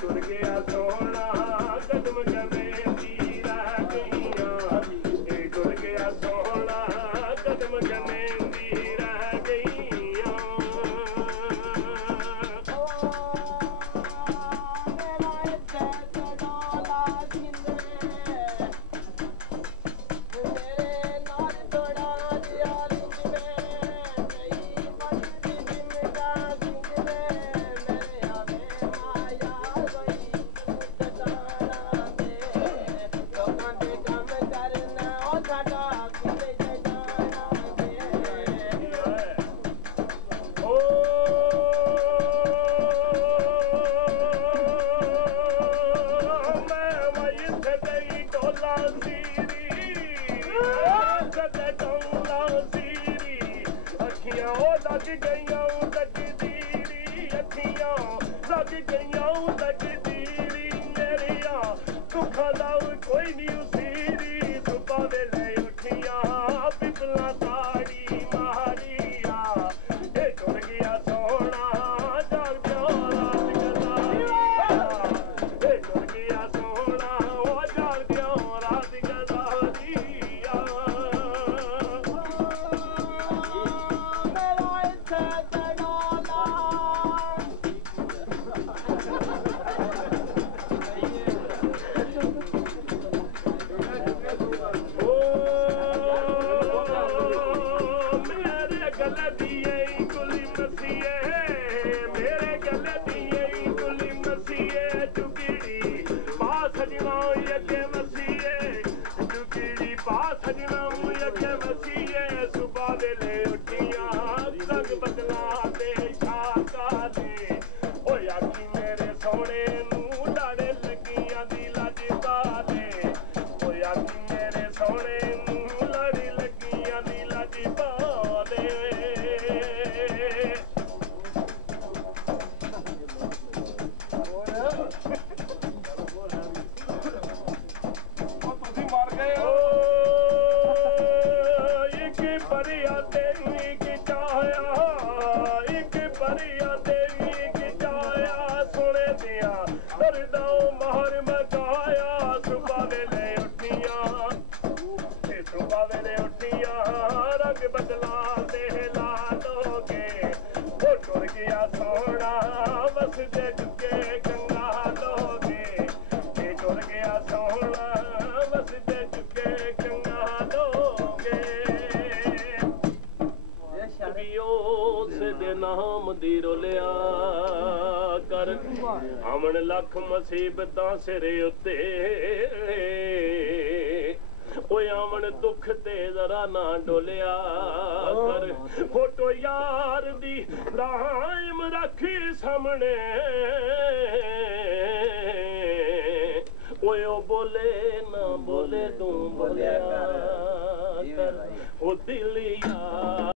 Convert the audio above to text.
टुर गया सोना कदम कमे दी रह गईया सदई टोला सीरी सदे टोला सीरी अखियां लग गईयां तकदीरी अखियां लग गईयां तकदीरी मेरिया दुखा दा कोई नहीं सीरी सुबह वेले उठियां पिपला ताड़ी मारिया ए टुर गया सोना जाग प्यारा सुबह वेले उठियां रंग बदला दे शाका दे ओ आखी मेरे सोने नू लाड़े लगियां दी लजदा दे ओ आखी मेरे सोने नू लाड़ी लगियां दी लजदा दे मार गए हो परिया देवी की चाया एक परिया देवी की चाया सुने दिया दर्दाओ महर मचाया सुबह वेले उठियां सुबह वेले उठियां रंग बदला दे ला दोगे वो टुर गया सोना बस दे चुके गंगा लोगे ये टुर गया सोना बस दे चुके गंगा लोगे दे नाम दी रोलिया कर अमन लख मुसीबतां सिरे उत्ते ओए अमन दुख ते जरा ना डोलिया कर फोटो यार दी दाइम रखी सामने ओए ओ बोले ना बोले तू बोलिया कर ओ दिलिया